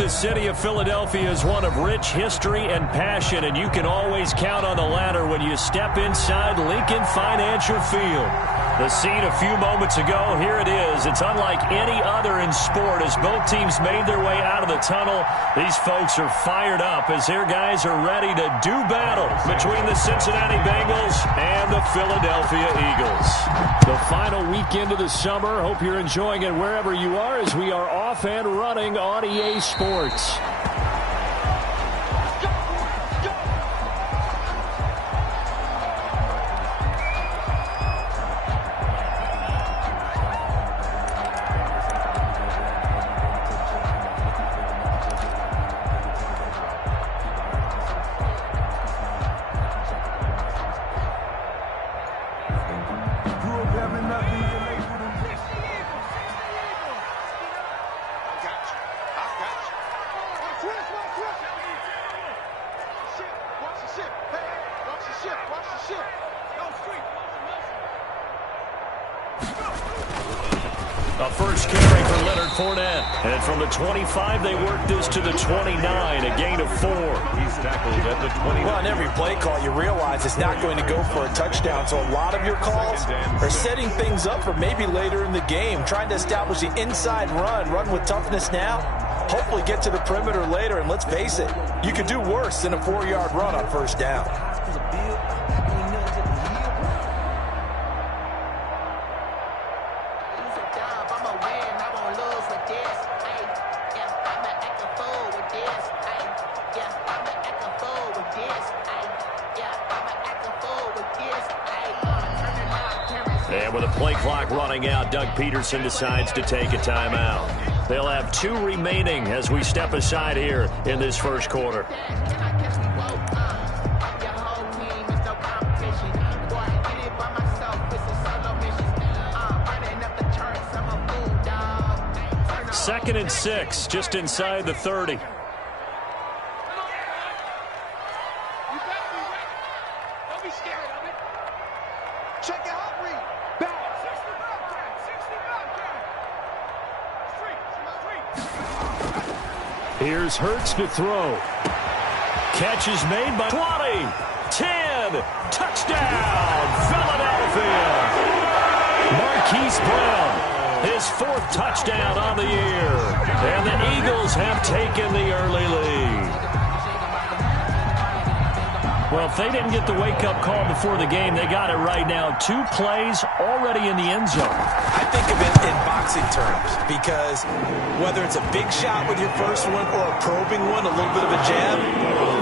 The city of Philadelphia is one of rich history and passion, and you can always count on the latter when you step inside Lincoln Financial Field. The scene a few moments ago, here it is. It's unlike any other in sport as both teams made their way out of the tunnel. These folks are fired up as their guys are ready to do battle between the Cincinnati Bengals and the Philadelphia Eagles. The final weekend of the summer. Hope you're enjoying it wherever you are as we are off and running on EA Sports. A first carry for Leonard Fournette. And from the 25, they work this to the 29, a gain of 4. He's tackled at the 20. Well, on every play call, you realize it's not going to go for a touchdown. So a lot of your calls are setting things up for maybe later in the game, trying to establish the inside run with toughness now, hopefully get to the perimeter later. And let's face it, you could do worse than a 4-yard run on first down. And with a play clock running out, Doug Peterson decides to take a timeout. They'll have 2 remaining as we step aside here in this first quarter. Second and 6, just inside the 30. Here's Hurts to throw. Catch is made by 20, 10, touchdown, Philadelphia. Marquise Brown, his 4th touchdown on the year. And the Eagles have taken the early lead. Well, if they didn't get the wake-up call before the game, they got it right now. 2 plays already in the end zone. I think of it in boxing terms because whether it's a big shot with your first one or a probing one, a little bit of a jab,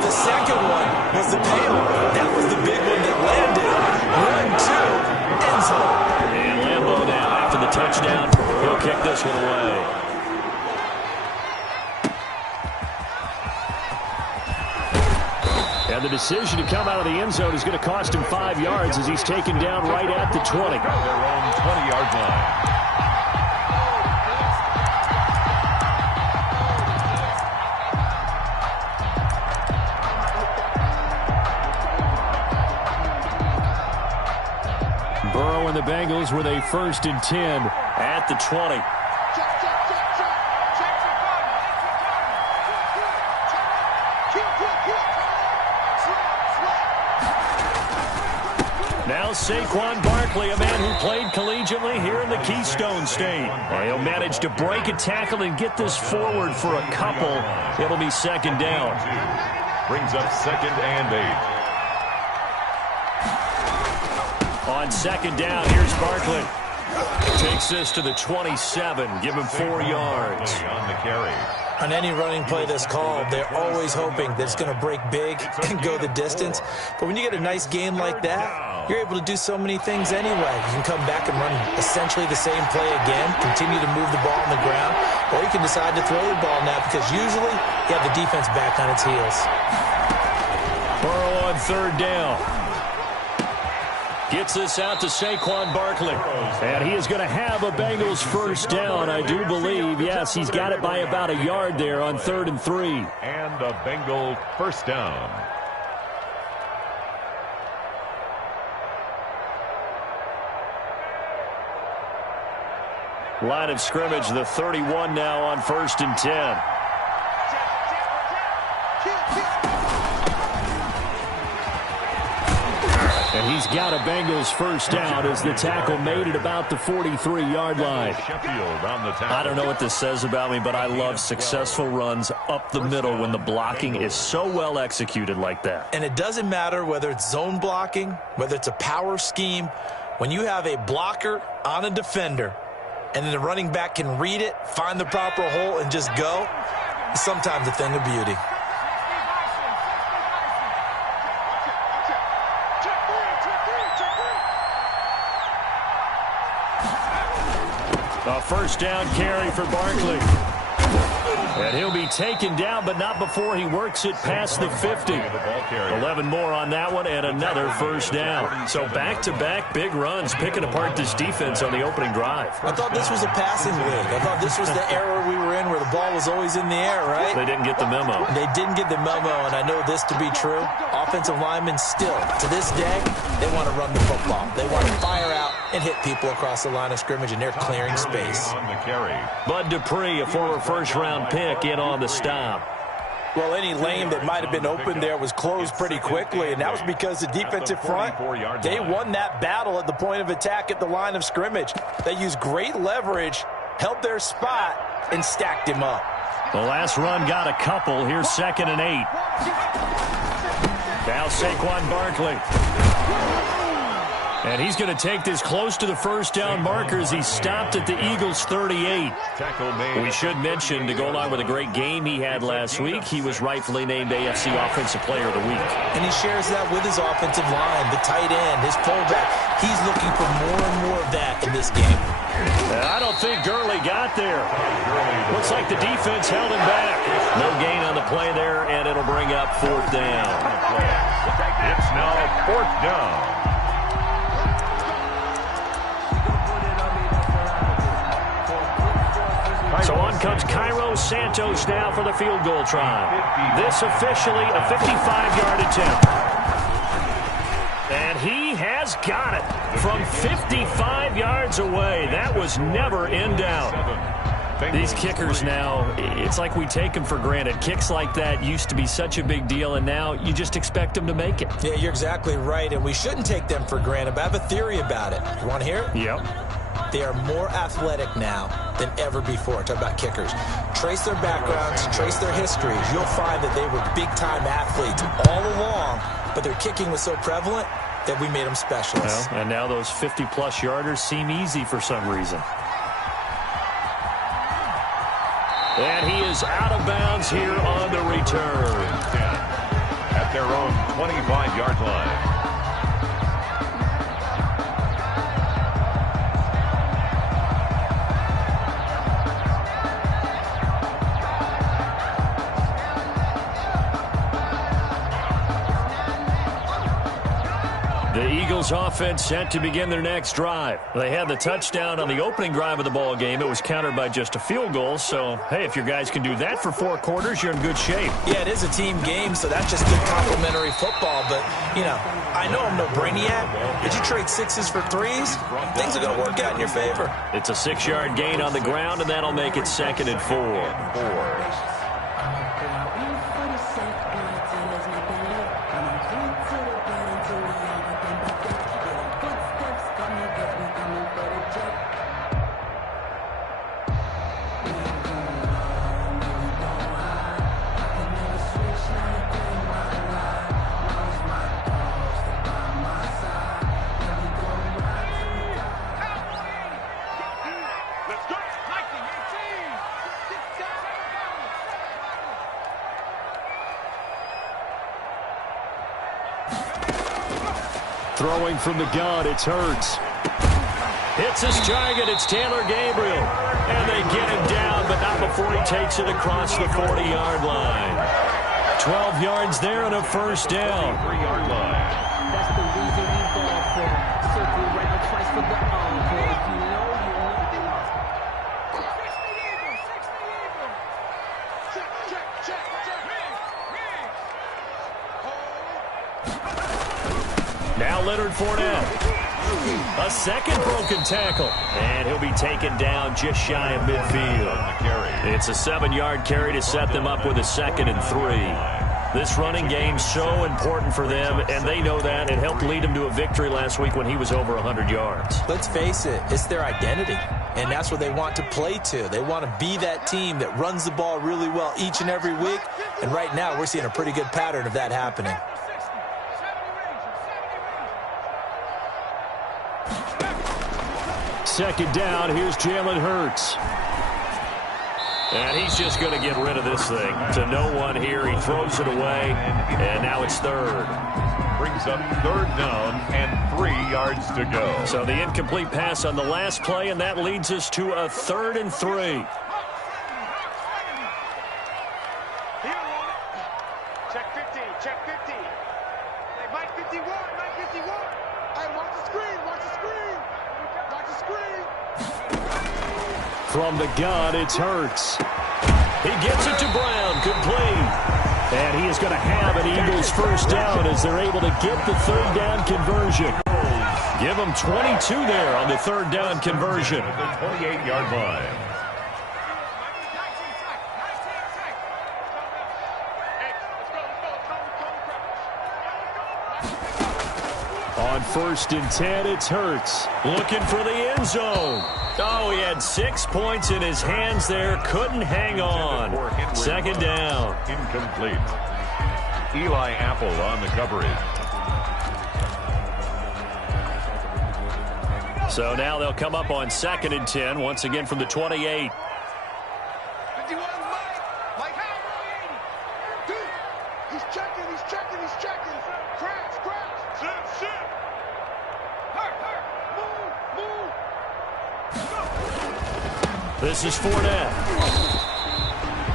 the second one was the payoff. That was the big one that landed. 1-2, end zone. And Lambeau now, after the touchdown, he'll kick this one away. And the decision to come out of the end zone is going to cost him 5 yards as he's taken down right at the 20. Their own 20-yard line. Burrow and the Bengals with a 1st and 10 at the 20. Now Saquon Barkley, a man who played collegiately here in the Keystone State. He'll manage to break a tackle and get this forward for a couple. It'll be 2nd down. Brings up 2nd and 8. On 2nd down, here's Barkley. Takes this to the 27. Give him 4 yards. On the carry. On any running play that's called, they're always hoping that it's going to break big and go the distance. But when you get a nice game like that, you're able to do so many things anyway. You can come back and run essentially the same play again, continue to move the ball on the ground, or you can decide to throw the ball now because usually you have the defense back on its heels. Burrow on 3rd down. Gets this out to Saquon Barkley. And he is going to have a Bengals 1st down, I do believe. Yes, he's got it by about a yard there on 3rd and 3. And a Bengal 1st down. Line of scrimmage, the 31 now on 1st and 10. And he's got a Bengals first down as the tackle made at about the 43-yard line. I don't know what this says about me, but I love successful runs up the middle when the blocking is so well executed like that. And it doesn't matter whether it's zone blocking, whether it's a power scheme. When you have a blocker on a defender and then the running back can read it, find the proper hole, and just go, it's sometimes a thing of beauty. A first down carry for Barkley. And he'll be taken down, but not before he works it past the 50. 11 more on that one, and another first down. So back-to-back big runs, picking apart this defense on the opening drive. I thought this was a passing league. I thought this was the era we were in where the ball was always in the air, right? They didn't get the memo. They didn't get the memo, and I know this to be true. Offensive linemen still, to this day, they want to run the football. They want to fire out and hit people across the line of scrimmage, and they're clearing space. Bud Dupree, a former first-round pick, in on the stop. Well, any lane that might have been open there was closed pretty quickly, and that was because the defensive front, they won that battle at the point of attack at the line of scrimmage. They used great leverage, held their spot, and stacked him up. The last run got a couple. Here's 2nd and 8. Now Saquon Barkley. And he's going to take this close to the first down markers. He stopped at the Eagles' 38. We should mention, to go along with a great game he had last week, he was rightfully named AFC Offensive Player of the Week. And he shares that with his offensive line, the tight end, his fullback. He's looking for more and more of that in this game. I don't think Gurley got there. Looks like the defense held him back. No gain on the play there, and it'll bring up 4th down. It's now 4th down. So on comes Cairo Santos now for the field goal try. This officially a 55-yard attempt. And he has got it from 55 yards away. That was never in doubt. These kickers now, it's like we take them for granted. Kicks like that used to be such a big deal, and now you just expect them to make it. Yeah, you're exactly right, and we shouldn't take them for granted, but I have a theory about it. You want to hear it? Yep. They are more athletic now than ever before. Talk about kickers. Trace their backgrounds, trace their histories. You'll find that they were big-time athletes all along, but their kicking was so prevalent that we made them specialists. Well, and now those 50-plus yarders seem easy for some reason. And he is out of bounds here on the return. At their own 25-yard line. The Eagles offense set to begin their next drive. They had the touchdown on the opening drive of the ball game. It was countered by just a field goal. So, hey, if your guys can do that for 4 quarters, you're in good shape. Yeah, it is a team game, so that's just good complimentary football. But, you know, I know I'm no brainiac, but you trade 6s for 3s, things are going to work out in your favor. It's a 6-yard gain on the ground, and that'll make it 2nd and 4. Throwing from the gun, it's Hurts. Hits his target, it's Taylor Gabriel. And they get him down, but not before he takes it across the 40-yard line. 12 yards there and a first down. 3-yard line. That's the reason we ball for. Circle right twice for the encore. You know. Now Leonard Fournette. A second broken tackle. And he'll be taken down just shy of midfield. It's a 7-yard carry to set them up with a 2nd and 3. This running game's so important for them, and they know that. It helped lead them to a victory last week when he was over 100 yards. Let's face it, it's their identity, and that's what they want to play to. They want to be that team that runs the ball really well each and every week, and right now we're seeing a pretty good pattern of that happening. Second down, here's Jalen Hurts. And he's just going to get rid of this thing to no one here. He throws it away, and now it's third. Brings up third down and 3 yards to go. So the incomplete pass on the last play, and that leads us to a 3rd and 3. Check 50, check 50. Hey, Mike 51, Mike 51. Hey, watch the screen, watch the screen. Watch the screen. From the gun, it's Hurts. He gets it to Brown, complete. And he is going to have an Eagles first down as they're able to get the 3rd down conversion. Give them 22 there on the 3rd down conversion. At the 28-yard line. On 1st and 10, it's Hurts. Looking for the end zone. Oh, he had 6 points in his hands there. Couldn't hang on. 2nd down. Incomplete. Eli Apple on the coverage. So now they'll come up on 2nd and 10, once again from the 28. 51, Mike. Dude, he's checking, he's checking, he's checking. Crash, crash. Sit. Hurt. Move. This is Fournette.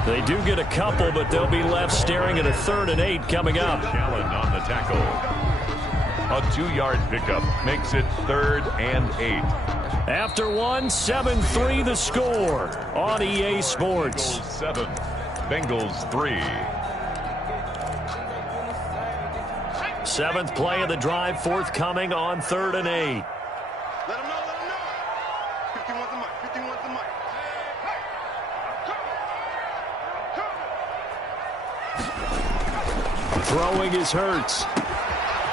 They do get a couple, but they'll be left staring at a 3rd and 8 coming up. Allen on the tackle. A 2-yard pickup makes it 3rd and 8. After 1, 7-3 the score on EA Sports. Bengals 7, Bengals 3. 7th play of the drive forthcoming on 3rd and 8. Let him know. 51's the mic, 51's the mic. Throwing is Hurts.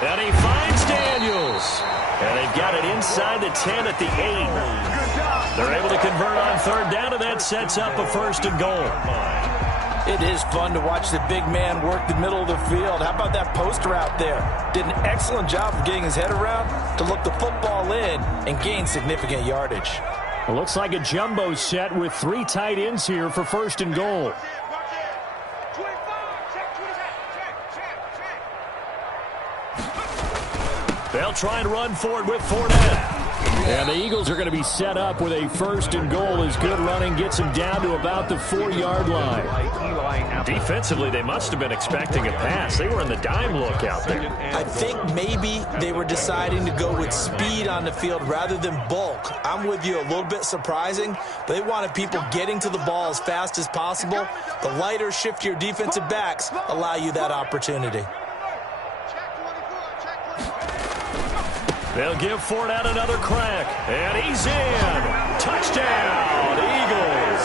And he finds Daniels. And they've got it inside the 10 at the 8. They're able to convert on 3rd down, and that sets up a 1st and goal. It is fun to watch the big man work the middle of the field. How about that post route there? Did an excellent job of getting his head around to look the football in and gain significant yardage. It looks like a jumbo set with 3 tight ends here for 1st and goal. They'll try and run forward with Fournette. And the Eagles are going to be set up with a 1st and goal as good running gets them down to about the 4-yard line. Defensively, they must have been expecting a pass. They were in the dime look out there. I think maybe they were deciding to go with speed on the field rather than bulk. I'm with you, a little bit surprising. But they wanted people getting to the ball as fast as possible. The lighter, shiftier defensive backs allow you that opportunity. They'll give Fournette another crack. And he's in. Touchdown, Eagles.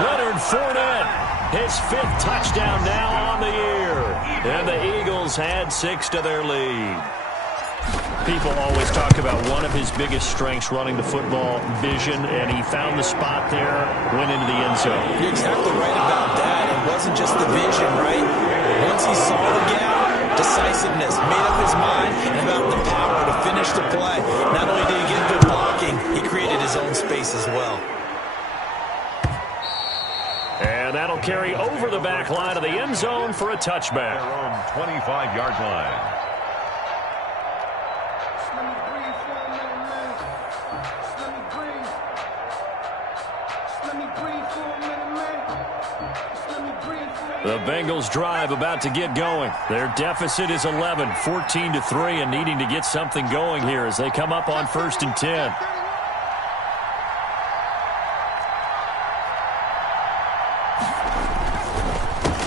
Leonard Fournette, his 5th touchdown now on the year. And the Eagles add 6 to their lead. People always talk about one of his biggest strengths running the football, vision, and he found the spot there, went into the end zone. You're exactly right about that. It wasn't just the vision, right? Once he saw the gap, decisiveness, made up his mind, and about the power to finish the play. Not only did he get good blocking, he created his own space as well. And that'll carry over the back line of the end zone for a touchback. Their own 25-yard line. The Bengals drive about to get going. Their deficit is 11, 14-3, and needing to get something going here as they come up on 1st and 10.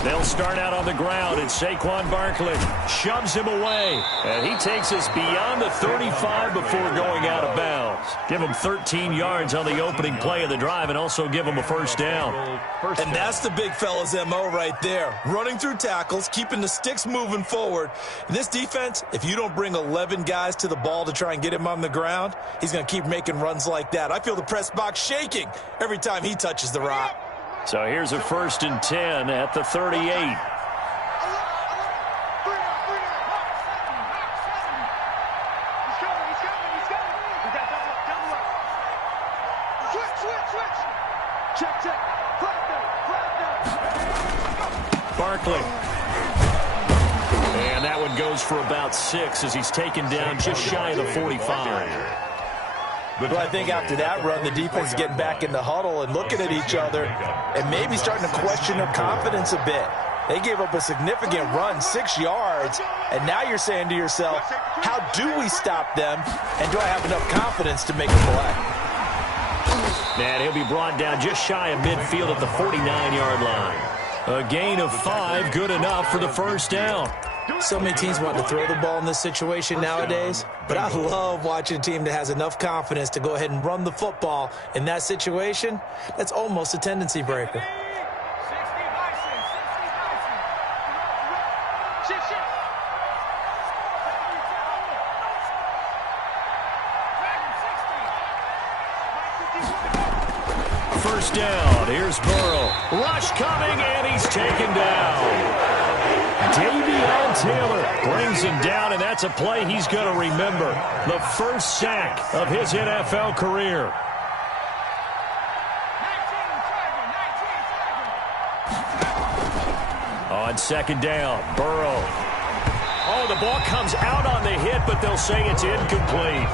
They'll start out on the ground, and Saquon Barkley shoves him away. And he takes us beyond the 35 before going out of bounds. Give him 13 yards on the opening play of the drive and also give him a first down. And that's the big fella's MO right there. Running through tackles, keeping the sticks moving forward. In this defense, if you don't bring 11 guys to the ball to try and get him on the ground, he's going to keep making runs like that. I feel the press box shaking every time he touches the rock. So here's a 1st and 10 at the 38. Barkley. And that one goes for about 6 as he's taken down just shy of the 45. Well, I think after that run, the defense is getting back in the huddle and looking at each other and maybe starting to question their confidence a bit. They gave up a significant run, 6 yards, and now you're saying to yourself, how do we stop them, and do I have enough confidence to make a play? And he'll be brought down just shy of midfield at the 49-yard line. A gain of 5, good enough for the first down. So many teams want to throw the ball in this situation nowadays, but I love watching a team that has enough confidence to go ahead and run the football in that situation. That's almost a tendency breaker. First down, here's Burrow. Rush coming, and he's taken down. Davion Taylor brings him down, and that's a play he's going to remember. The first sack of his NFL career. On 2nd down, Burrow. Oh, the ball comes out on the hit, but they'll say it's incomplete.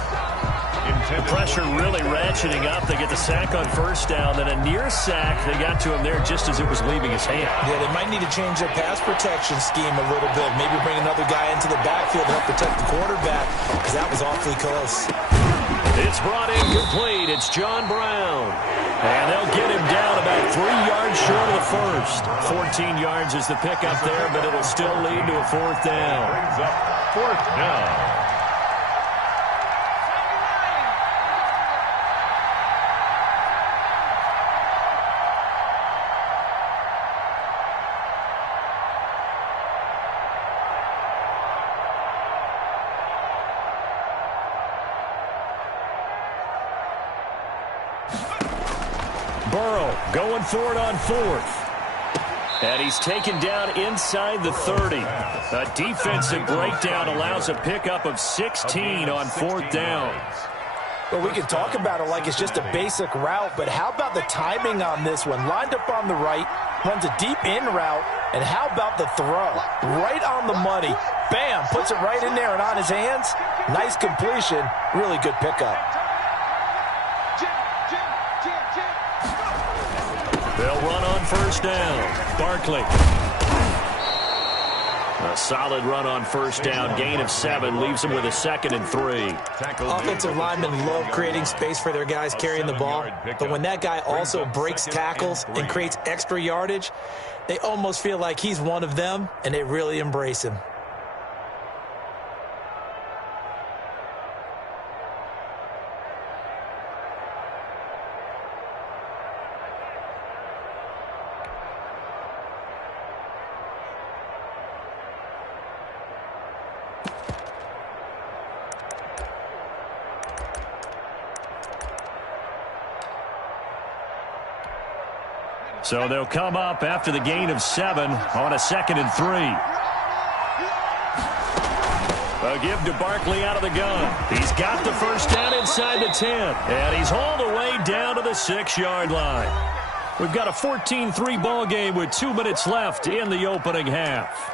The pressure really ratcheting up. They get the sack on 1st down, then a near sack. They got to him there just as it was leaving his hand. Yeah, they might need to change their pass protection scheme a little bit. Maybe bring another guy into the backfield to help protect the quarterback, because that was awfully close. It's brought in complete. It's John Brown. And they'll get him down about 3 yards short of the first. 14 yards is the pickup there, but it'll still lead to a 4th down. Brings up 4th down. Burrow going for it on 4th. And he's taken down inside the 30. A defensive breakdown allows a pickup of 16 on 4th down. Well, we can talk about it like it's just a basic route, but how about the timing on this one? Lined up on the right, runs a deep in route, and how about the throw? Right on the money. Bam, puts it right in there and on his hands. Nice completion, really good pickup. They'll run on 1st down. Barkley. A solid run on 1st down. Gain of 7 leaves him with a 2nd and 3. Offensive linemen love creating space for their guys carrying the ball, but when that guy also breaks tackles and creates extra yardage, they almost feel like he's one of them, and they really embrace him. So they'll come up after the gain of 7 on a 2nd and 3. A give to Barkley out of the gun. He's got the first down inside the 10. And he's all the way down to the 6-yard line. We've got a 14-3 ball game with 2 minutes left in the opening half.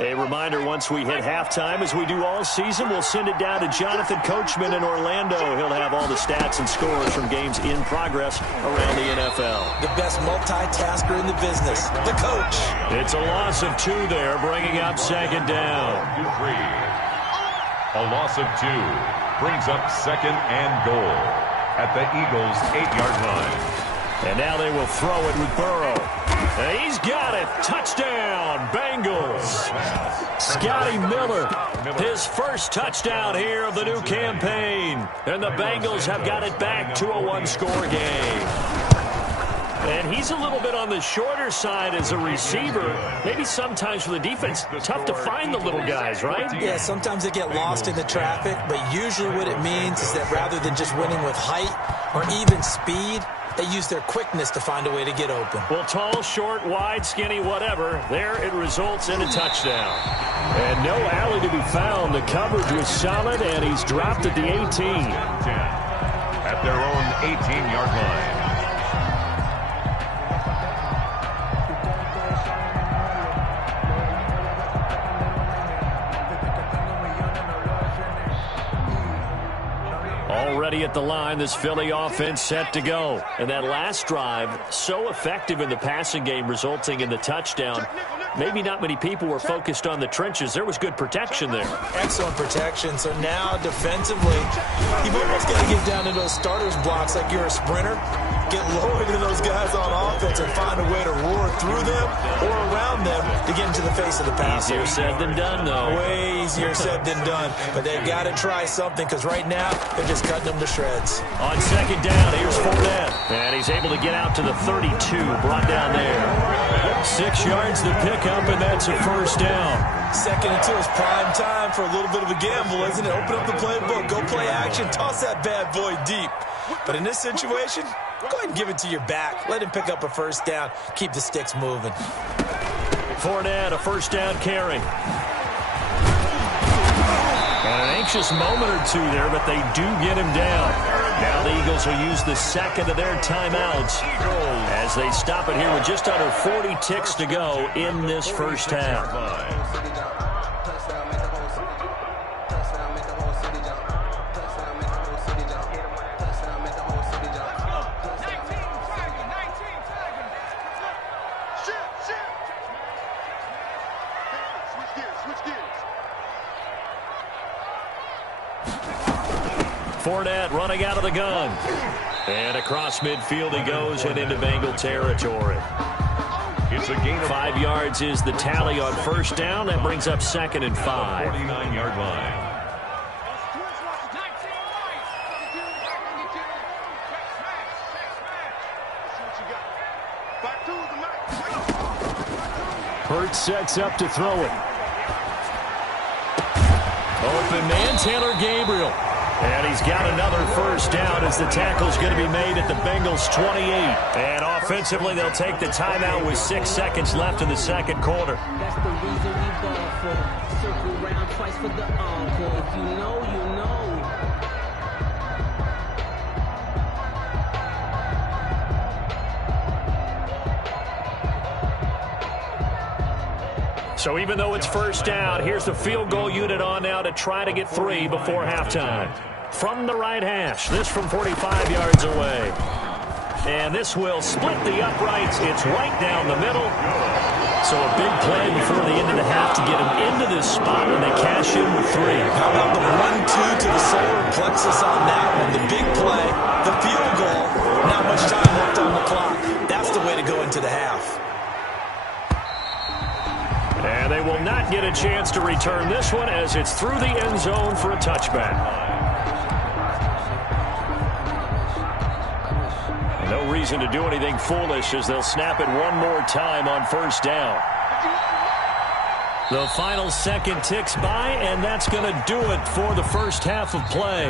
A reminder, once we hit halftime, as we do all season, we'll send it down to Jonathan Coachman in Orlando. He'll have all the stats and scores from games in progress around the NFL. The best multitasker in the business, the coach. It's a loss of 2 there, bringing up 2nd down. A loss of 2. brings up 2nd and goal at the Eagles' 8-yard line. And now they will throw it with Burrow. And he's got it. Touchdown, Bengals. Scotty Miller, his first touchdown here of the new campaign. And the Bengals have got it back to a one-score game. And he's a little bit on the shorter side as a receiver. Maybe sometimes for the defense, tough to find the little guys, right? Yeah, sometimes they get lost in the traffic, but usually what it means is that rather than just winning with height or even speed, they use their quickness to find a way to get open. Well, tall, short, wide, skinny, whatever, there it results in a touchdown. And no alley to be found. The coverage was solid, and he's dropped at the 18. At their own 18-yard line. Already at the line, this Philly offense set to go. And that last drive, so effective in the passing game, resulting in the touchdown. Maybe not many people were focused on the trenches. There was good protection there. Excellent protection. So now defensively, you've almost got to get down to those starters blocks like you're a sprinter. Get lower than those guys on offense and find a way to roar through them or around them to get into the face of the passer. Easier said than done, though. Way easier said than done. But they've got to try something because right now they're just cutting them to shreds. On 2nd down, here's Fournette. And he's able to get out to the 32, brought down there. 6 yards to pick up, and that's a first down. 2nd and 2 is prime time for a little bit of a gamble, isn't it? Open up the playbook, go play action, toss that bad boy deep. But in this situation, go ahead and give it to your back. Let him pick up a first down. Keep the sticks moving. Fournette, a first down carry. And an anxious moment or two there, but they do get him down. Now the Eagles will use the second of their timeouts as they stop it here with just under 40 ticks to go in this first half. Fournette running out of the gun. And across midfield he goes and into Bengal territory. It's a gain of 5 yards is the tally on first down. That brings up 2nd and 5. 49-yard line. Hurts sets up to throw it. Open man, Taylor Gabriel. And he's got another first down as the tackle's going to be made at the Bengals' 28. And offensively, they'll take the timeout with 6 seconds left in the second quarter. That's the reason we ball for. Circle round twice for the encore. If you know, you know. So even though it's first down, here's the field goal unit on now to try to get 3 before halftime. From the right hash, this from 45 yards away. And this will split the uprights. It's right down the middle. So a big play before the end of the half to get him into this spot, and they cash in with 3. How about the 1-2 to the solar plexus on that one? The big play, the field goal, not much time left on the clock. That's the way to go into the half. And they will not get a chance to return this one as it's through the end zone for a touchback. No reason to do anything foolish as they'll snap it one more time on first down. The final second ticks by, and that's going to do it for the first half of play.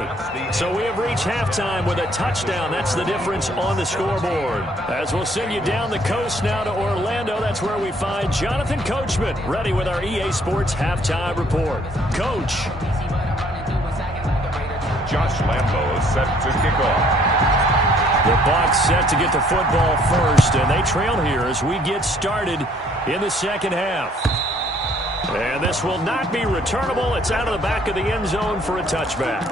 So we have reached halftime with a touchdown. That's the difference on the scoreboard. As we'll send you down the coast now to Orlando, that's where we find Jonathan Coachman, ready with our EA Sports Halftime Report. Coach. Josh Lambo is set to kick off. The Bucs set to get the football first, and they trail here as we get started in the second half. And this will not be returnable. It's out of the back of the end zone for a touchback.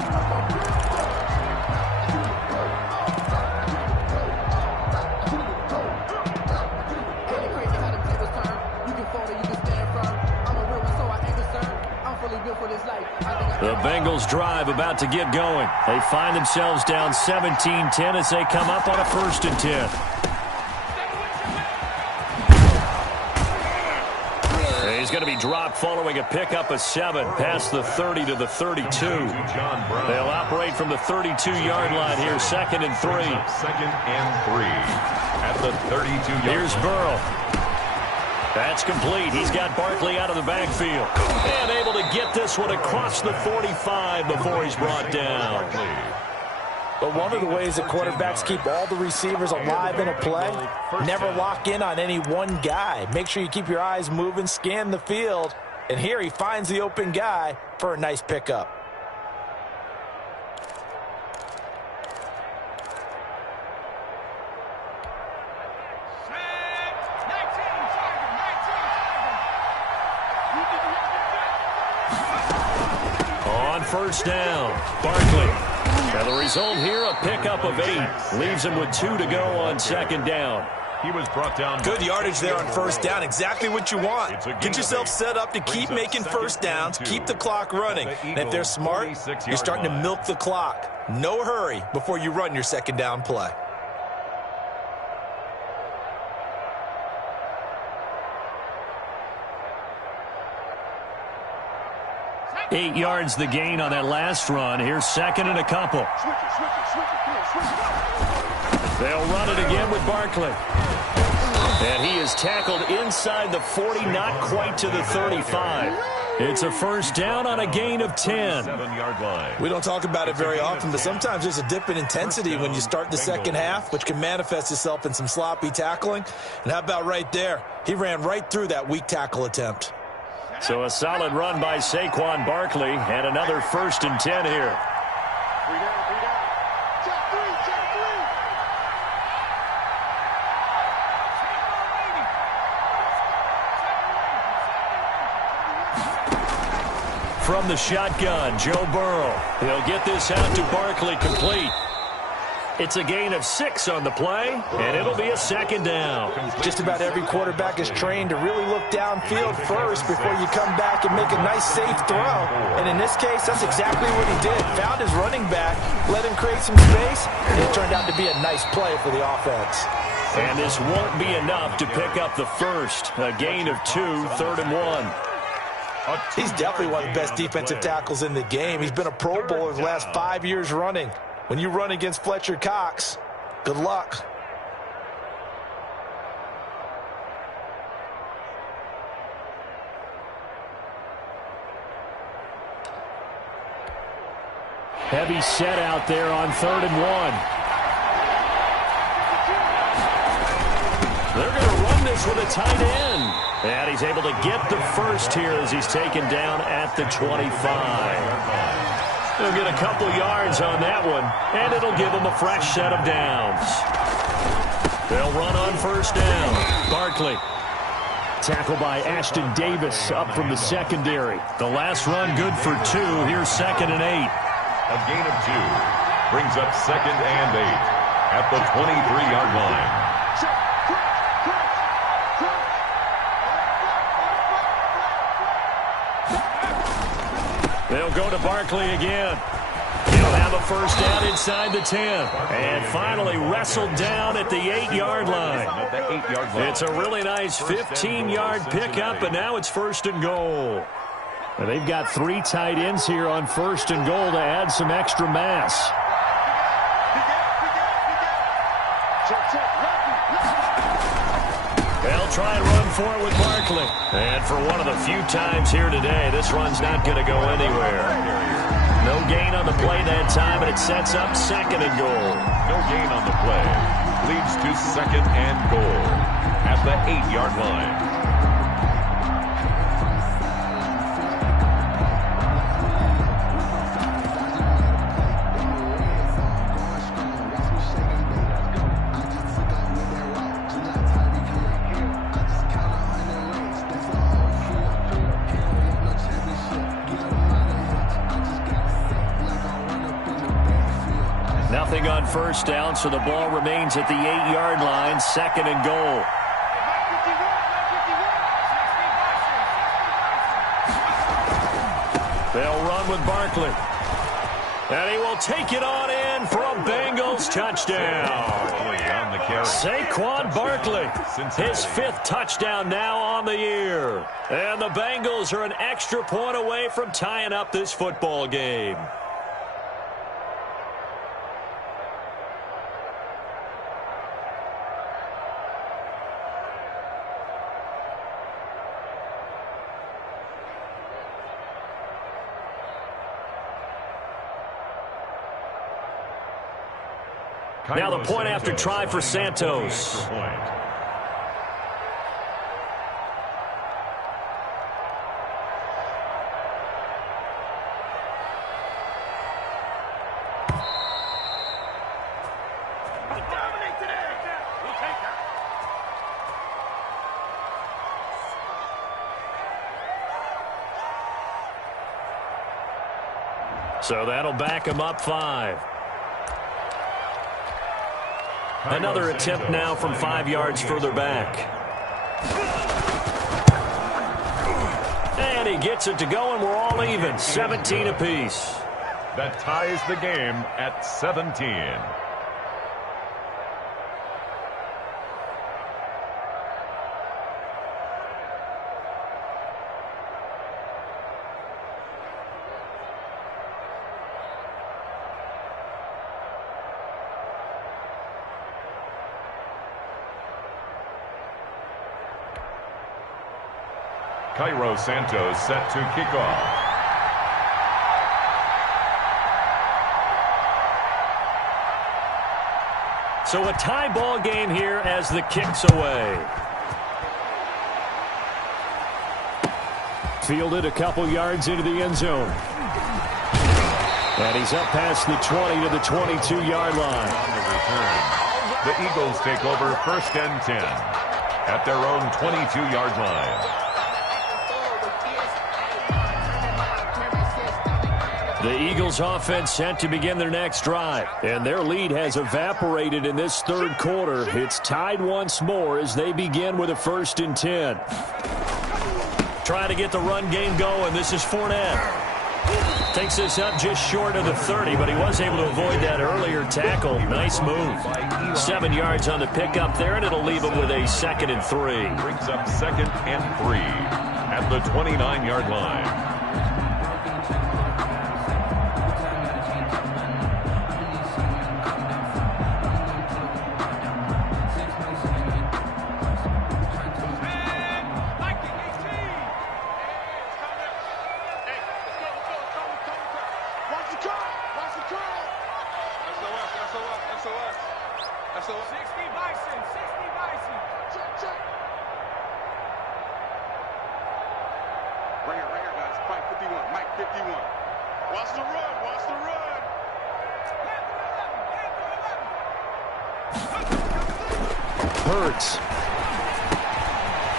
You can fall or you can stand firm. I'm a real one, so I ain't concerned. I'm fully built for this life. I think The Bengals drive about to get going. They find themselves down 17-10 as they come up on a 1st and 10. He's going to be dropped following a pickup of 7 past the 30 to the 32. They'll operate from the 32-yard line here, 2nd and 3. 2nd and 3 at the 32-yard line. Here's Burrow. That's complete. He's got Barkley out of the backfield. And able to get this one across the 45 before he's brought down. But one of the ways that quarterbacks keep all the receivers alive in a play, never lock in on any one guy. Make sure you keep your eyes moving, scan the field. And here he finds the open guy for a nice pickup. On 1st down, Barkley. Now the result here, a pickup of 8. Leaves him with 2 to go on 2nd down. He was brought down. Good yardage there on 1st down. Exactly what you want. Get yourself set up to keep making 1st downs, keep the clock running. And if they're smart, you're starting to milk the clock. No hurry before you run your 2nd down play. Eight yards the gain on that last run. Here's 2nd and a couple. They'll run it again with Barkley. And he is tackled inside the 40, not quite to the 35. It's a 1st down on a gain of 10. 7-yard line. We don't talk about it very often, but sometimes there's a dip in intensity when you start the 2nd half, which can manifest itself in some sloppy tackling. And how about right there? He ran right through that weak tackle attempt. So a solid run by Saquon Barkley, and another 1st and 10 here. From the shotgun, Joe Burrow. He'll get this out to Barkley complete. It's a gain of 6 on the play, and it'll be a 2nd down. Just about every quarterback is trained to really look downfield first before you come back and make a nice, safe throw. And in this case, that's exactly what he did. Found his running back, let him create some space, and it turned out to be a nice play for the offense. And this won't be enough to pick up the 1st. A gain of 2, 3rd and 1. He's definitely one of the best defensive tackles in the game. He's been a Pro Bowler the last 5 years running. When you run against Fletcher Cox, good luck. Heavy set out there on 3rd and 1. They're going to run this with a tight end. And he's able to get the 1st here as he's taken down at the 25. They'll get a couple yards on that one, and it'll give them a fresh set of downs. They'll run on 1st down. Barkley. Tackled by Ashton Davis up from the secondary. The last run good for 2. Here's 2nd and 8. A gain of 2 brings up 2nd and 8 at the 23-yard line. They'll go to Barkley again. He'll have a 1st down inside the 10. And finally wrestled down at the 8-yard line. It's a really nice 15-yard pickup, and now it's 1st and goal. And they've got 3 tight ends here on 1st and goal to add some extra mass. They'll try and run for it with Barkley. And for one of the few times here today, this run's not going to go anywhere. No gain on the play that time, and it sets up 2nd and goal. No gain on the play. Leads to 2nd and goal at the 8-yard line. Nothing on 1st down, so the ball remains at the 8-yard line, 2nd and goal. They'll run shotgun with Barkley. And he will take it on in for a Bengals touchdown. Saquon Barkley, his 5th touchdown now on the year. And the Bengals are an extra point away from tying up this football game. Now the point after try for Santos. So that'll back him up 5. Another attempt now from 5 yards further back. And he gets it to go, and we're all even, 17 apiece. That ties the game at 17. Cairo Santos set to kick off. So a tie ball game here as the kick's away. Fielded a couple yards into the end zone. And he's up past the 20 to the 22-yard line. On the return, the Eagles take over 1st and 10 at their own 22-yard line. The Eagles offense set to begin their next drive, and their lead has evaporated in this 3rd quarter. It's tied once more as they begin with a 1st and 10. Trying to get the run game going. This is Fournette. Takes this up just short of the 30, but he was able to avoid that earlier tackle. Nice move. 7 yards on the pickup there, and it'll leave him with a 2nd and 3. Brings up 2nd and 3 at the 29-yard line. Hurts.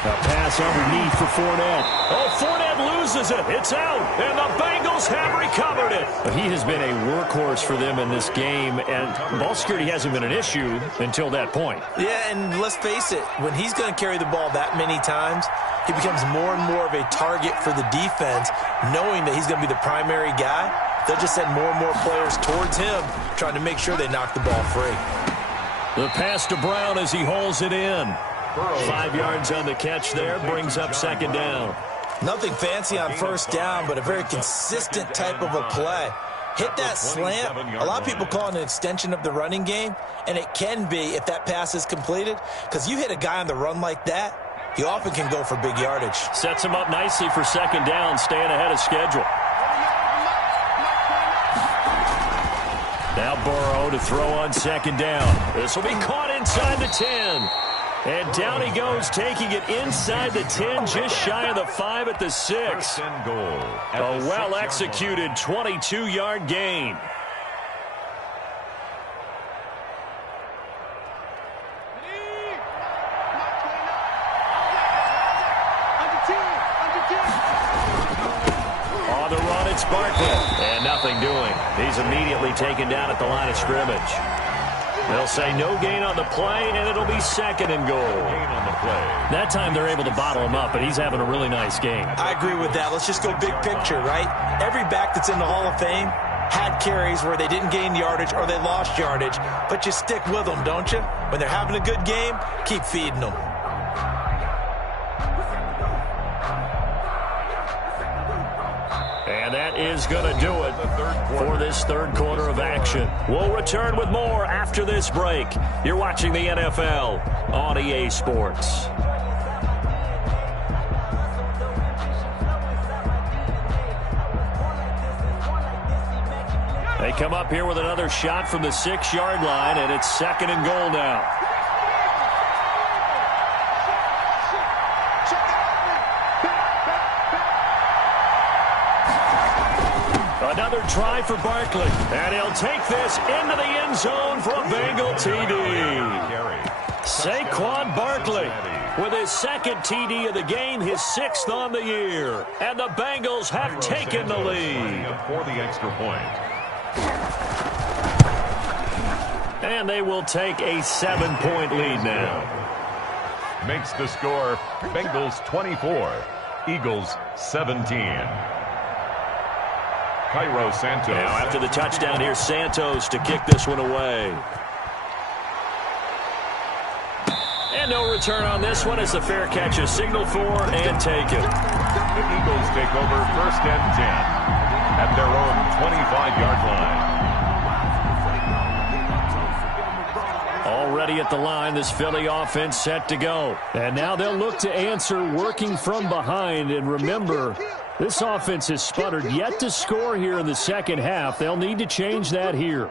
A pass underneath for Fournette. Oh, Fournette loses it. It's out, and the Bengals have recovered it. He has been a workhorse for them in this game, and ball security hasn't been an issue until that point. Yeah, and let's face it, when he's going to carry the ball that many times, he becomes more and more of a target for the defense, knowing that he's going to be the primary guy. They'll just send more and more players towards him, trying to make sure they knock the ball free. The pass to Brown as he holds it in. 5 yards on the catch there, brings up 2nd down. Nothing fancy on 1st down, but a very consistent type of a play. Hit that slant. A lot of people call it an extension of the running game, and it can be if that pass is completed, because you hit a guy on the run like that, he often can go for big yardage. Sets him up nicely for 2nd down, staying ahead of schedule. Now Burrow to throw on 2nd down. This will be caught inside the 10. And down he goes, taking it inside the 10, just shy of the 5 at the 6. First and goal. A well-executed 22-yard gain. On the run, it's Barkley. And nothing doing. He's immediately taken down at the line of scrimmage. They'll say no gain on the play, and it'll be second and goal. That time they're able to bottle him up, but he's having a really nice game. I agree with that. Let's just go big picture, right? Every back that's in the Hall of Fame had carries where they didn't gain yardage or they lost yardage, but you stick with them, don't you? When they're having a good game, keep feeding them. And that is going to do it for this third quarter of action. We'll return with more after this break. You're watching the NFL on EA Sports. They come up here with another shot from the 6-yard line, and it's second and goal now. Another try for Barkley, and he'll take this into the end zone for a Bengal TD. Saquon Barkley with his second TD of the game, his 6th on the year. And the Bengals have taken the lead. For the extra point. And they will take a 7-point lead now. Makes the score Bengals 24, Eagles 17. Cairo Santos. Now after the touchdown, here's Santos to kick this one away. And no return on this one as the fair catch is signaled for and taken. The Eagles take over 1st and 10 at their own 25-yard line. Already at the line, this Philly offense set to go. And now they'll look to answer working from behind. And remember, this offense has sputtered yet to score here in the second half. They'll need to change that here.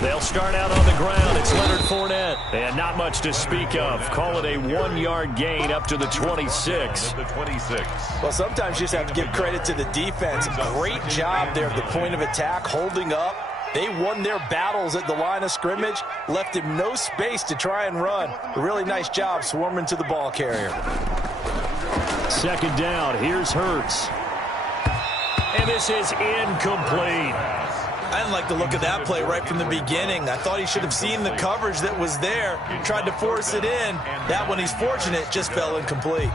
They'll start out on the ground. It's Leonard Fournette. And not much to speak of. Call it a 1-yard gain up to the 26. Well, sometimes you just have to give credit to the defense. Great job there at the point of attack, holding up. They won their battles at the line of scrimmage, left him no space to try and run. A really nice job swarming to the ball carrier. Second down, here's Hurts. And this is incomplete. I didn't like the look of that play right from the beginning. I thought he should have seen the coverage that was there, tried to force it in. That one, he's fortunate, just fell incomplete.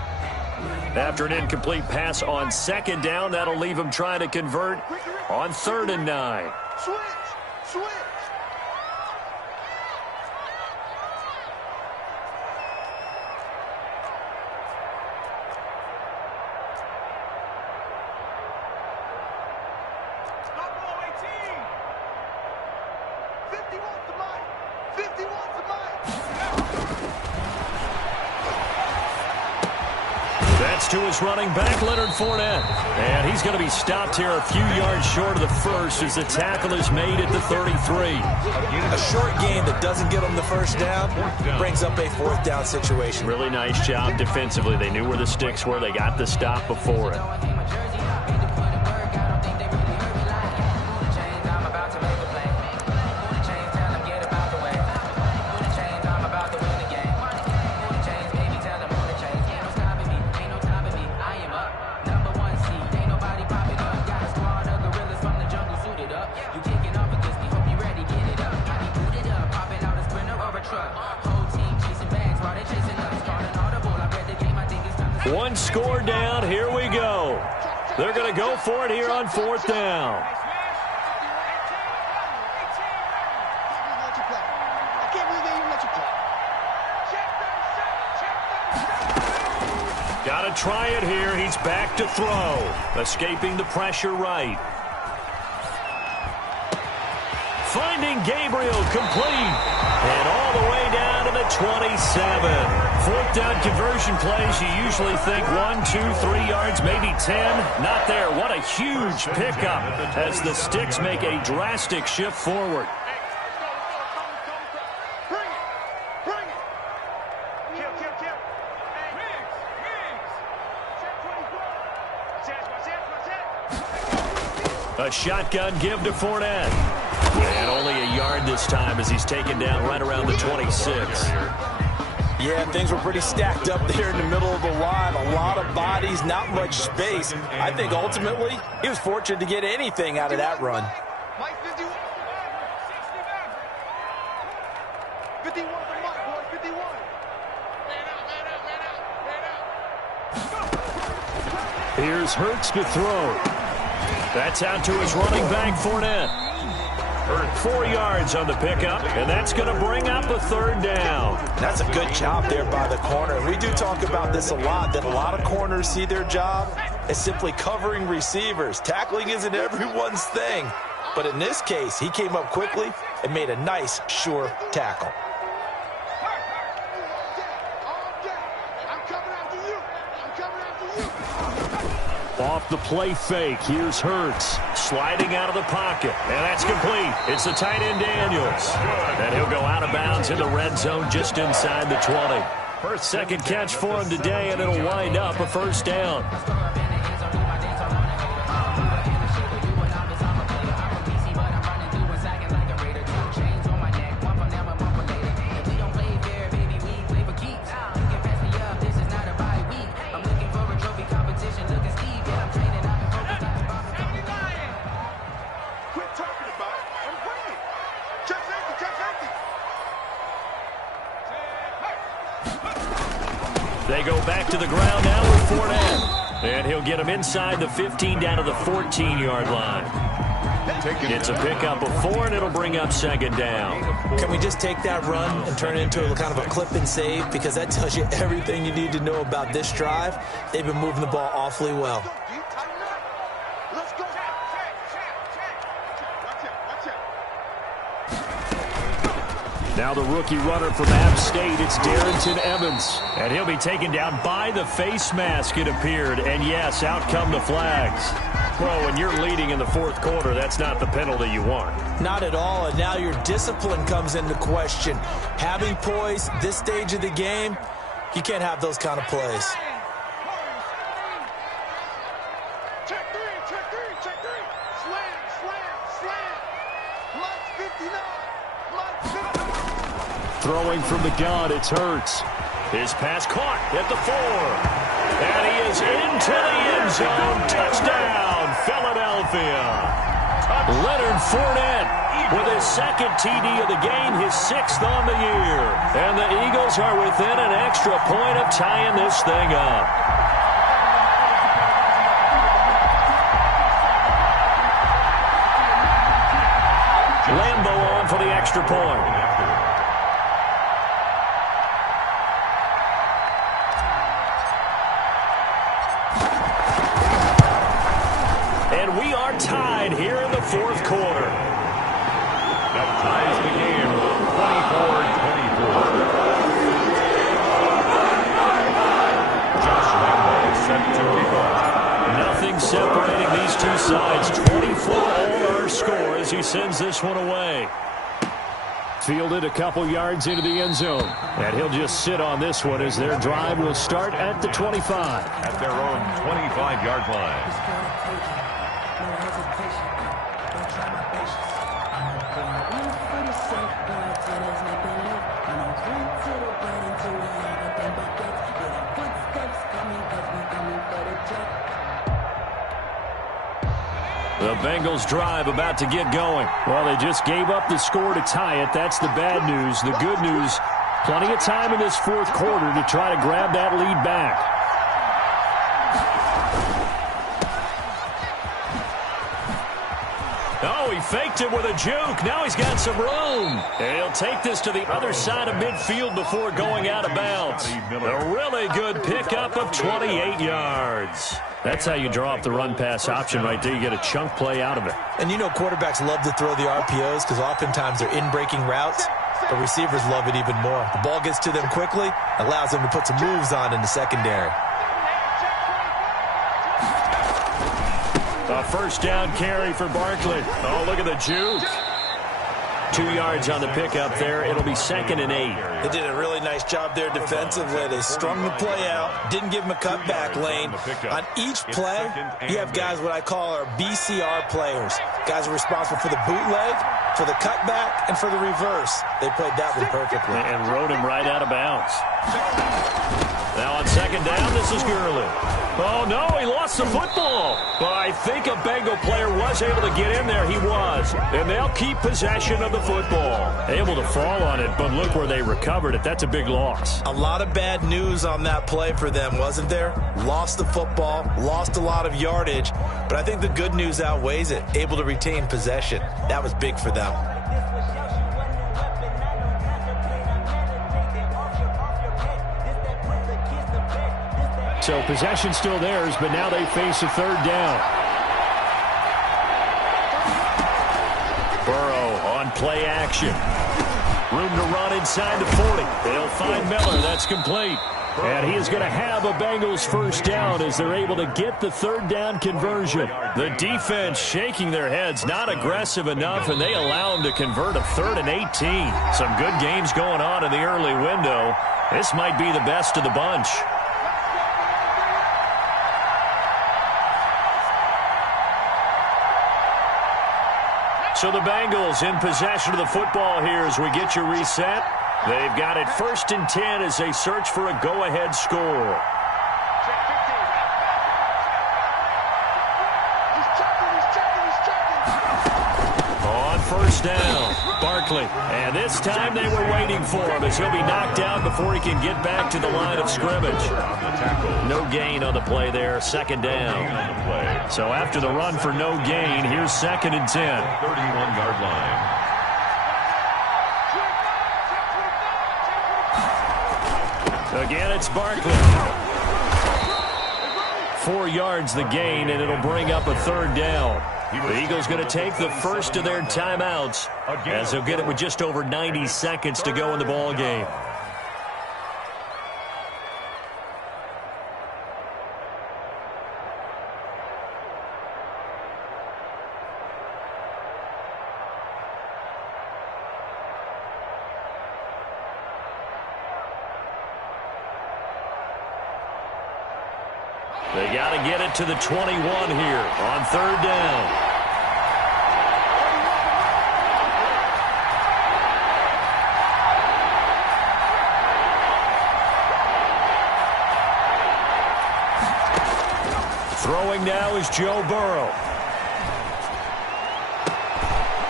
After an incomplete pass on second down, that'll leave him trying to convert on 3rd and 9. Switch! To his running back, Leonard Fournette. And he's going to be stopped here a few yards short of the first as the tackle is made at the 33. A short gain that doesn't get him the first down brings up a 4th down situation. Really nice job defensively. They knew where the sticks were. They got the stop before it. One score down. Here we go. They're going to go for it here on 4th down. Got to try it here. He's back to throw. Escaping the pressure right. Finding Gabriel complete. And all the way down to the 27. 4th down conversion plays, you usually think 1, 2, 3 yards, maybe 10. Not there. What a huge pickup as the sticks make a drastic shift forward. A shotgun give to Fournette. And only a yard this time as he's taken down right around the 26. Yeah, things were pretty stacked up there in the middle of the line. A lot of bodies, not much space. I think ultimately he was fortunate to get anything out of that run. 51 for Mike, boys. 51. Man out. Here's Hurts to throw. That's out to his running back, Fournette. 4 yards on the pickup, and that's going to bring up a third down. That's a good job there by the corner. We do talk about this a lot, that a lot of corners see their job as simply covering receivers. Tackling isn't everyone's thing. But in this case, he came up quickly and made a nice, sure tackle. I'm coming after you. I'm coming after you. Off the play fake, here's Hurts. Sliding out of the pocket, and that's complete. It's the tight end Daniels. And he'll go out of bounds in the red zone just inside the 20. Second catch for him today, and it'll wind up a first down. They go back to the ground now with Fournette. And he'll get him inside the 15 down to the 14-yard line. It's a pickup of 4, and it'll bring up second down. Can we just take that run and turn it into a kind of a clip and save? Because that tells you everything you need to know about this drive. They've been moving the ball awfully well. Let's go. Now the rookie runner from App State, it's Darrington Evans. And he'll be taken down by the face mask, it appeared. And yes, out come the flags. Well, when you're leading in the fourth quarter, that's not the penalty you want. Not at all, and now your discipline comes into question. Having poise this stage of the game, you can't have those kind of plays. Check three. Slam. Mike 59. Mike 59. Throwing from the gun, it's Hurts. His pass caught at the 4. And he is into the end zone. Touchdown, Philadelphia. Leonard Fournette with his second TD of the game, his 6th on the year. And the Eagles are within an extra point of tying this thing up. Lambo on for the extra point. And we are tied here in the fourth quarter. That ties the game 24-24. Josh Lambo set to kick off. Nothing separating these two sides. 24 all our score as he sends this one away. Fielded a couple yards into the end zone. And he'll just sit on this one as their drive will start at the 25. At their own 25-yard line. The Bengals drive about to get going. Well, they just gave up the score to tie it. That's the bad news. The good news, plenty of time in this fourth quarter to try to grab that lead back. Oh, he faked it with a juke. Now he's got some room. And he'll take this to the other side of midfield before going out of bounds. A really good pickup of 28 yards. That's how you draw up the run-pass option right there. You get a chunk play out of it. And you know quarterbacks love to throw the RPOs because oftentimes they're in-breaking routes, but receivers love it even more. The ball gets to them quickly, allows them to put some moves on in the secondary. A first down carry for Barkley. Oh, look at the juke. 2 yards on the pickup there. It'll be 2nd and 8. They did a really nice job there defensively. They strung the play out, didn't give him a cutback lane. On each play, you have guys what I call our BCR players. Guys are responsible for the bootleg, for the cutback, and for the reverse. They played that one perfectly. And rode him right out of bounds. Now on second down, this is Gurley. Oh, no, he lost the football. But I think a Bengal player was able to get in there. He was. And they'll keep possession of the football. Able to fall on it, but look where they recovered it. That's a big loss. A lot of bad news on that play for them, wasn't there? Lost the football, lost a lot of yardage. But I think the good news outweighs it. Able to retain possession. That was big for them. So possession still theirs, but now they face a third down. Burrow on play action. Room to run inside the 40. They'll find Miller. That's complete. And he is going to have a Bengals first down as they're able to get the third down conversion. The defense shaking their heads, not aggressive enough, and they allow them to convert a 3rd and 18. Some good games going on in the early window. This might be the best of the bunch. So the Bengals in possession of the football here as we get you reset. They've got it 1st and 10 as they search for a go-ahead score. On first down, Barkley. And this time they were waiting for him as he'll be knocked down before he can get back to the line of scrimmage. No gain on the play there, 2nd down. So after the run for no gain, here's 2nd and 10. 31-yard line. Again, it's Barkley. 4 yards the gain, and it'll bring up a 3rd down. The Eagles going to take the first of their timeouts as they'll get it with just over 90 seconds to go in the ball game. They got to get it to the 21 here on 3rd down. Throwing now is Joe Burrow.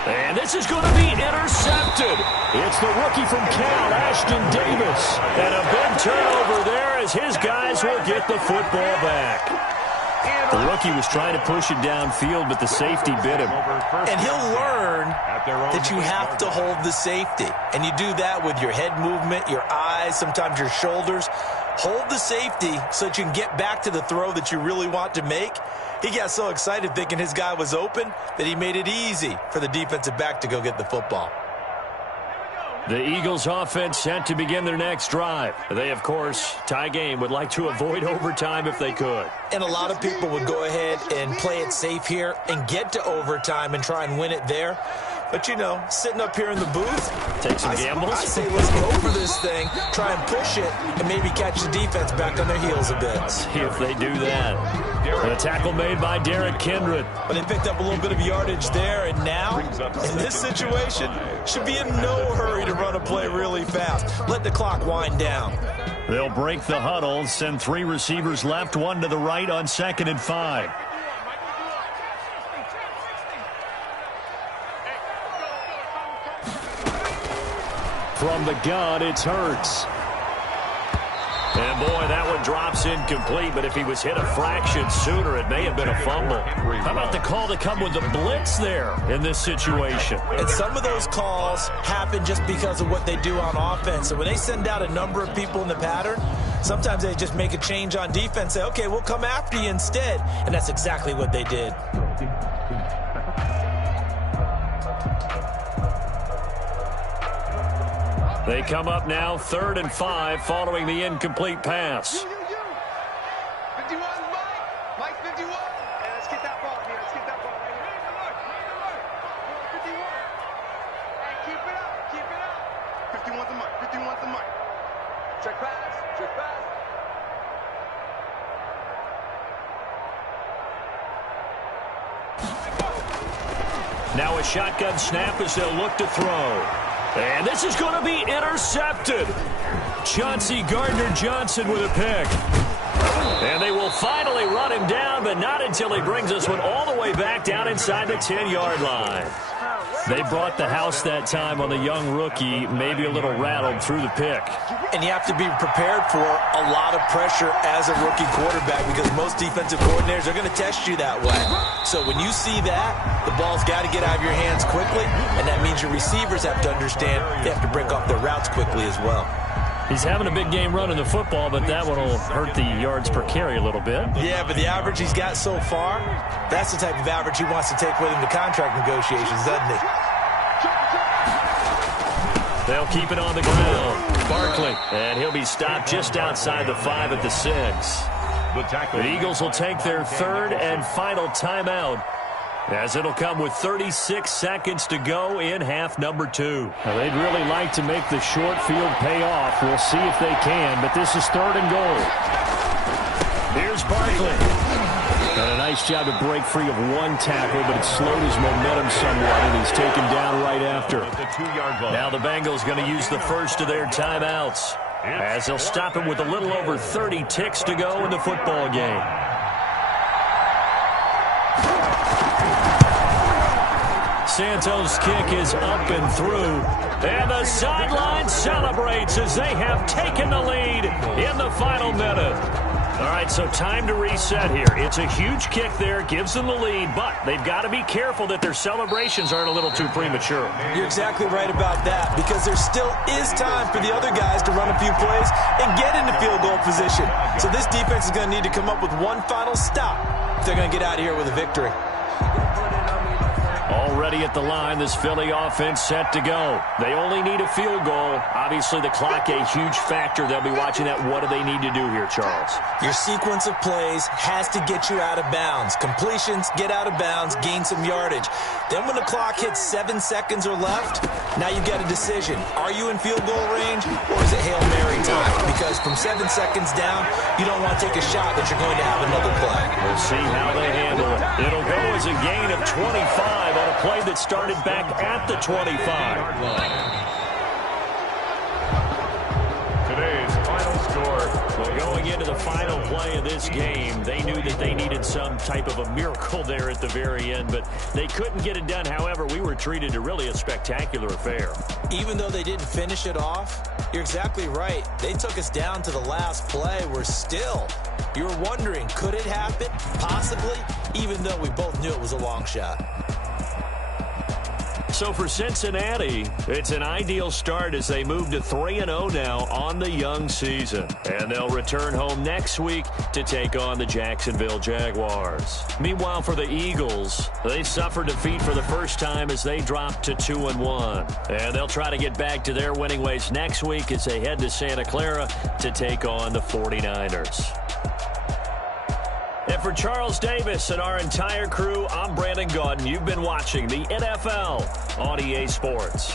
And this is going to be intercepted. It's the rookie from Cal, Ashton Davis. And a big turnover there as his guys will get the football back. The rookie was trying to push it downfield, but the safety bit him. And he'll learn that you have to hold the safety. And you do that with your head movement, your eyes, sometimes your shoulders. Hold the safety so that you can get back to the throw that you really want to make. He got so excited thinking his guy was open that he made it easy for the defensive back to go get the football. The Eagles offense set to begin their next drive. They, of course, tie game, would like to avoid overtime if they could. And a lot of people would go ahead and play it safe here and get to overtime and try and win it there. But, you know, sitting up here in the booth, take some gambles. I say let's go for this thing, try and push it, and maybe catch the defense back on their heels a bit. See if they do that. And a tackle made by Derek Kindred. But they picked up a little bit of yardage there, and now, in this situation, should be in no hurry to run a play really fast. Let the clock wind down. They'll break the huddle, send 3 receivers left, 1 to the right on 2nd and 5. From the gun, it's Hurts. And, boy, that one drops incomplete, but if he was hit a fraction sooner, it may have been a fumble. How about the call to come with the blitz there in this situation? And some of those calls happen just because of what they do on offense. So when they send out a number of people in the pattern, sometimes they just make a change on defense, say, okay, we'll come after you instead. And that's exactly what they did. They come up now 3rd and 5 following the incomplete pass. 51, Mike 51. Hey, let's get that ball here. Let's get that ball right here. 51. Hey, keep it up. 51's the Mike. 51's the Mike. Check pass. Check pass. Now a shotgun snap as they'll look to throw. And this is going to be intercepted. Chauncey Gardner-Johnson with a pick. And they will finally run him down, but not until he brings this one all the way back down inside the 10-yard line. They brought the house that time on the young rookie, maybe a little rattled through the pick. And you have to be prepared for a lot of pressure as a rookie quarterback because most defensive coordinators are going to test you that way. So when you see that, the ball's got to get out of your hands quickly, and that means your receivers have to understand they have to break off their routes quickly as well. He's having a big game running the football, but that one will hurt the yards per carry a little bit. Yeah, but the average he's got so far, that's the type of average he wants to take with him to contract negotiations, doesn't he? They'll keep it on the ground. Barkley, and he'll be stopped just outside the 5 at the 6. The Eagles will take their third and final timeout, as it'll come with 36 seconds to go in half number 2. Now, they'd really like to make the short field pay off. We'll see if they can, but this is 3rd and goal. Here's Barkley. Done a nice job to break free of one tackle, but it slowed his momentum somewhat, and he's taken down right after. Now the Bengals going to use the first of their timeouts, as they'll stop him with a little over 30 ticks to go in the football game. Santos' kick is up and through, and the sideline celebrates as they have taken the lead in the final minute. All right, so time to reset here. It's a huge kick there, gives them the lead, but they've got to be careful that their celebrations aren't a little too premature. You're exactly right about that, because there still is time for the other guys to run a few plays and get into field goal position. So this defense is going to need to come up with one final stop if they're going to get out of here with a victory. Already at the line, this Philly offense set to go. They only need a field goal. Obviously, the clock a huge factor. They'll be watching that. What do they need to do here, Charles? Your sequence of plays has to get you out of bounds. Completions, get out of bounds, gain some yardage. Then when the clock hits 7 seconds or left, now you get a decision. Are you in field goal range, or is it Hail Mary time? Because from 7 seconds down, you don't want to take a shot that you're going to have another play. We'll see how they handle it. It'll go as a gain of 25 on a play that started back at the 25. Today's final score. Well, going into the final play of this game, they knew that they needed some type of a miracle there at the very end, but they couldn't get it done. However, we were treated to really a spectacular affair. Even though they didn't finish it off, you're exactly right. They took us down to the last play. We're still, you were wondering, could it happen? Possibly, even though we both knew it was a long shot. So for Cincinnati, it's an ideal start as they move to 3-0 now on the young season. And they'll return home next week to take on the Jacksonville Jaguars. Meanwhile, for the Eagles, they suffered defeat for the first time as they dropped to 2-1. And they'll try to get back to their winning ways next week as they head to Santa Clara to take on the 49ers. And for Charles Davis and our entire crew, I'm Brandon Gaudin. You've been watching the NFL on EA Sports.